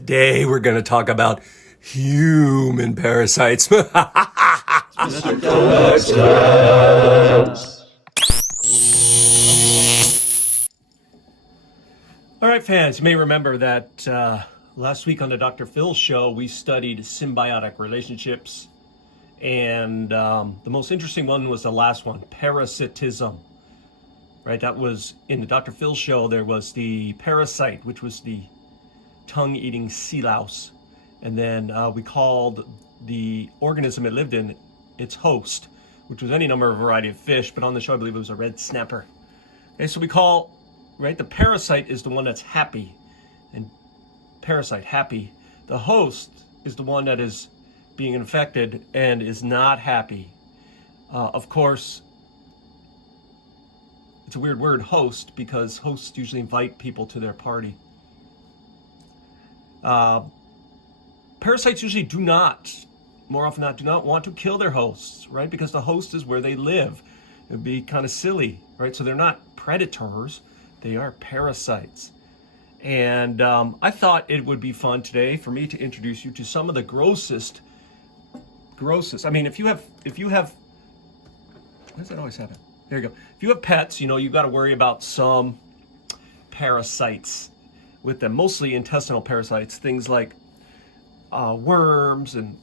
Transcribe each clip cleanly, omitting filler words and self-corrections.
Today we're going to talk about human parasites. All right, fans, you may remember that last week on the Dr. Phil show, we studied symbiotic relationships. And the most interesting one was the last one, parasitism. Right, that was in the Dr. Phil show. There was the parasite, which was the tongue-eating sea louse. And then we called the organism it lived in its host, which was any number of variety of fish. But on the show, I believe it was a red snapper. Okay, so we call, right, the parasite is the one that's happy. And parasite, happy. The host is the one that is being infected and is not happy. Of course, it's a weird word, host, because hosts usually invite people to their party. Parasites usually more often than not, do not want to kill their hosts, right? Because the host is where they live. It would be kind of silly, right? So they're not predators, they are parasites. And I thought it would be fun today for me to introduce you to some of the grossest. I mean, if you have, why does that always happen? There you go. If you have pets, you've got to worry about some parasites with them, mostly intestinal parasites, things like worms and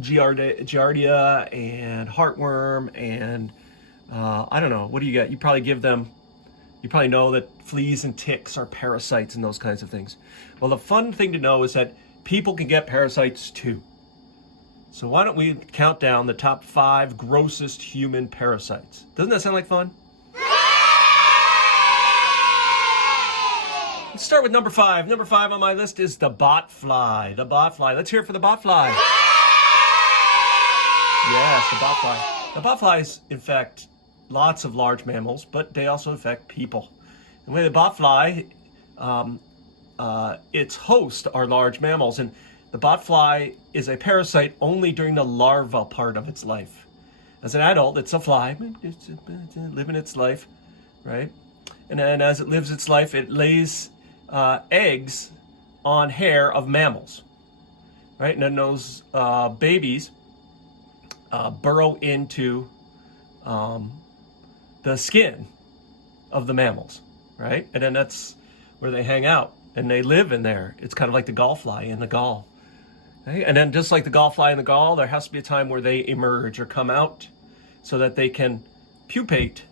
giardia and heartworm and I don't know, what do you get? You probably know that fleas and ticks are parasites and those kinds of things. Well, the fun thing to know is that people can get parasites too. So why don't we count down the top 5 grossest human parasites? Doesn't that sound like fun? Let's start with number 5. Number 5 on my list is the botfly. The botfly. Let's hear it for the botfly. Yes, the botfly. The botflies infect lots of large mammals, but they also infect people. And with the botfly, its hosts are large mammals, and the botfly is a parasite only during the larva part of its life. As an adult, it's a fly, it's living its life, right? And then as it lives its life, it lays eggs on hair of mammals, right? And then those babies burrow into the skin of the mammals, right? And then that's where they hang out, and they live in there. It's kind of like the gallfly in the gall. Okay? And then just like the gallfly in the gall, there has to be a time where they emerge or come out so that they can pupate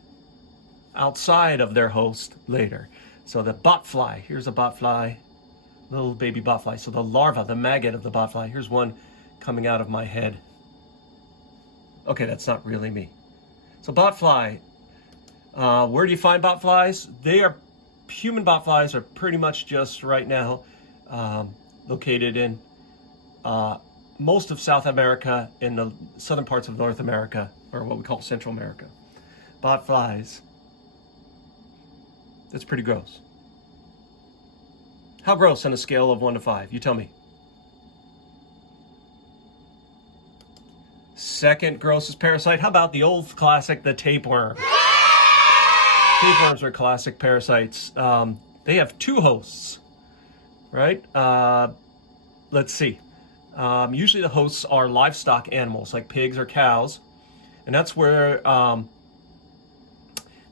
outside of their host later. So the botfly, here's a botfly, little baby botfly. So the larva, the maggot of the botfly, here's one coming out of my head. Okay, that's not really me. So botfly, where do you find botflies? Human botflies are pretty much just right now located in most of South America and the southern parts of North America, or what we call Central America. Botflies. That's pretty gross. How gross on a scale of 1 to 5? You tell me. Second grossest parasite. How about the old classic, the tapeworm? Tapeworms are classic parasites. They have 2 hosts, right? Let's see. Usually the hosts are livestock animals like pigs or cows, and that's where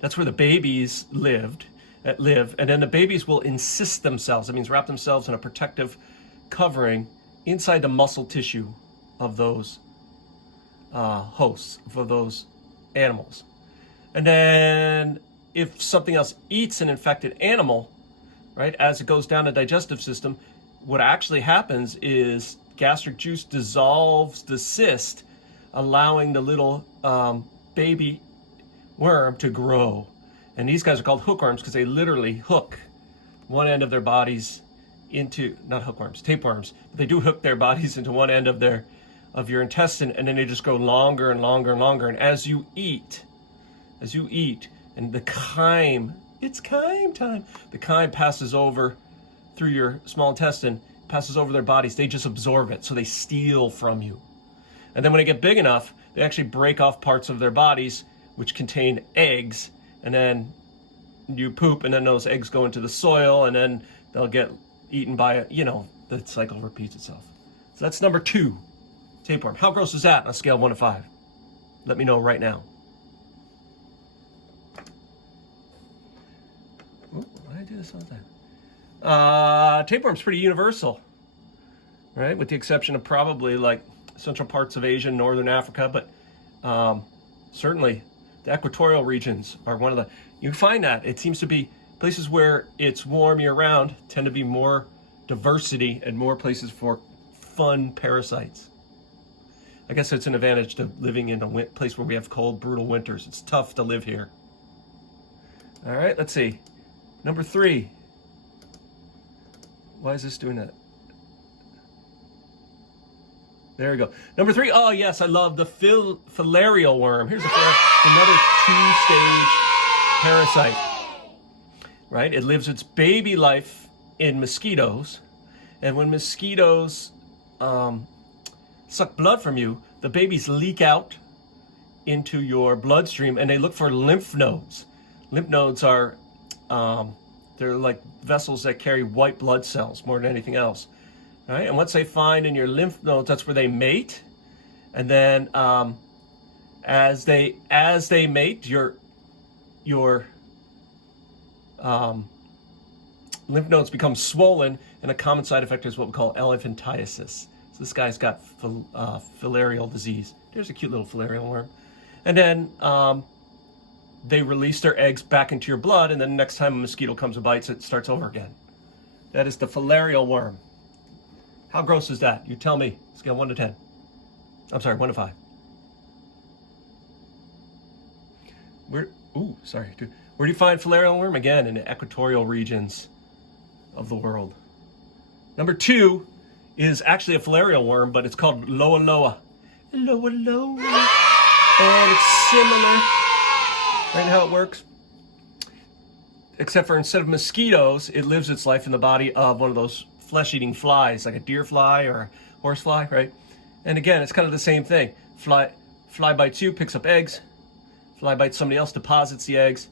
the babies live, and then the babies will encyst themselves. That means wrap themselves in a protective covering inside the muscle tissue of those hosts, for those animals. And then if something else eats an infected animal, right, as it goes down the digestive system, what actually happens is gastric juice dissolves the cyst, allowing the little baby worm to grow. And these guys are called hookworms because they literally hook one end of their bodies into, not hookworms, tapeworms, but they do hook their bodies into one end of your intestine, and then they just grow longer and longer and longer. And as you eat, and the chyme, it's chyme time. The chyme passes over through your small intestine, passes over their bodies. They just absorb it, so they steal from you. And then when they get big enough, they actually break off parts of their bodies which contain eggs, and then you poop, and then those eggs go into the soil, and then they'll get eaten by, the cycle repeats itself. So that's number 2, tapeworm. How gross is that on a scale of 1 to 5? Let me know right now. Ooh, why did I do this all the time? Tapeworm's pretty universal, right? With the exception of probably like central parts of Asia, northern Africa, but certainly the equatorial regions are one of the, you find that it seems to be places where it's warm year round tend to be more diversity and more places for fun parasites. I guess it's an advantage to living in a place where we have cold, brutal winters. It's tough to live here. All right, let's see. Number 3. Why is this doing that? There we go. Number 3. Oh, yes, I love the filarial worm. Here's another 2-stage parasite. Right? It lives its baby life in mosquitoes. And when mosquitoes suck blood from you, the babies leak out into your bloodstream and they look for lymph nodes. Lymph nodes are, they're like vessels that carry white blood cells more than anything else. Right? And once they find in your lymph nodes, that's where they mate. And then as they mate, your lymph nodes become swollen, and a common side effect is what we call elephantiasis. So this guy's got filarial disease. There's a cute little filarial worm. And then they release their eggs back into your blood, and then next time a mosquito comes and bites, it starts over again. That is the filarial worm. How gross is that? You tell me. Scale 1 to 10. I'm sorry, 1 to 5. Where do you find filarial worm? Again, in the equatorial regions of the world. Number 2 is actually a filarial worm, but it's called Loa Loa. Loa Loa. And it's similar. Right, how it works? Except for instead of mosquitoes, it lives its life in the body of one of those flesh-eating flies, like a deer fly or a horse fly, right? And again, it's kind of the same thing. Fly bites you, picks up eggs. Fly bites somebody else, deposits the eggs.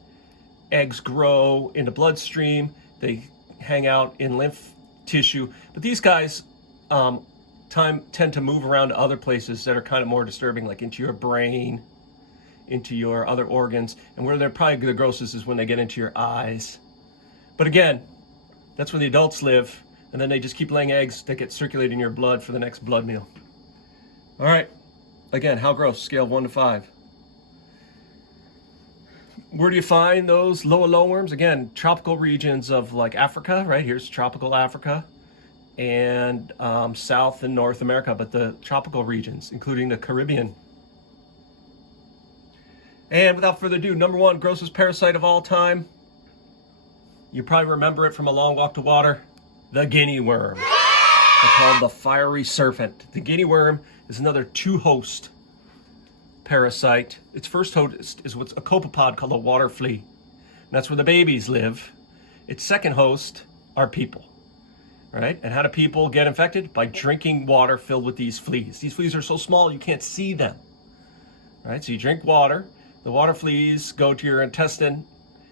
Eggs grow in the bloodstream. They hang out in lymph tissue. But these guys tend to move around to other places that are kind of more disturbing, like into your brain, into your other organs. And where they're probably the grossest is when they get into your eyes. But again, that's where the adults live. And then they just keep laying eggs that get circulated in your blood for the next blood meal. All right. Again, how gross? Scale 1 to 5. Where do you find those Loa Loa worms? Again, tropical regions of like Africa, right? Here's tropical Africa and South and North America, but the tropical regions, including the Caribbean. And without further ado, number 1, grossest parasite of all time. You probably remember it from A Long Walk to Water, the guinea worm. They're called the fiery serpent. The guinea worm is another 2-host parasite. Its first host is what's a copepod called a water flea. And that's where the babies live. Its second host are people, right? And how do people get infected? By drinking water filled with these fleas. These fleas are so small you can't see them, right? So you drink water. The water fleas go to your intestine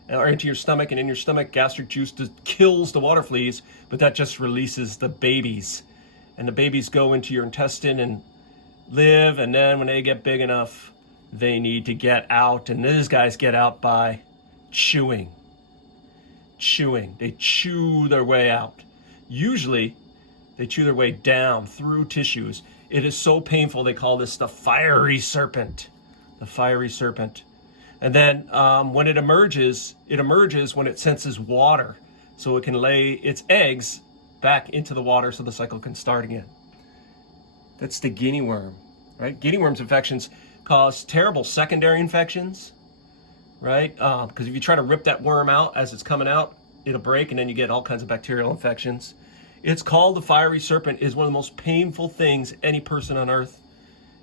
or into your stomach, and in your stomach, gastric juice kills the water fleas, but that just releases the babies. And the babies go into your intestine and live, and then when they get big enough, they need to get out, and these guys get out by chewing. They chew their way out. Usually, they chew their way down through tissues. It is so painful, they call this the fiery serpent. The fiery serpent. And then when it emerges when it senses water, so it can lay its eggs back into the water so the cycle can start again. That's the guinea worm, right? Guinea worms infections cause terrible secondary infections, right? Because if you try to rip that worm out as it's coming out, it'll break, and then you get all kinds of bacterial infections. It's called the fiery serpent. Is one of the most painful things any person on earth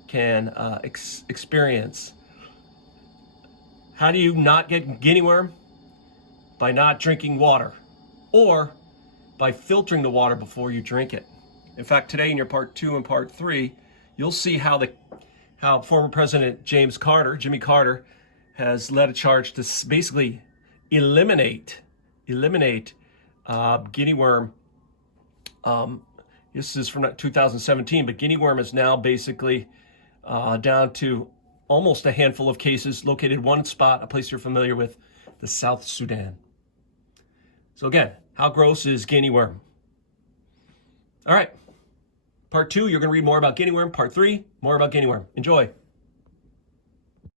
can experience. How do you not get guinea worm? By not drinking water, or by filtering the water before you drink it. In fact, today in your part 2 and part 3, you'll see how former President Jimmy Carter, has led a charge to basically eliminate guinea worm This is from 2017, but guinea worm is now basically down to almost a handful of cases, located one spot, a place you're familiar with, the South Sudan. So again, how gross is guinea worm? All right. Part 2, you're going to read more about guinea worm. Part 3, more about guinea worm. Enjoy.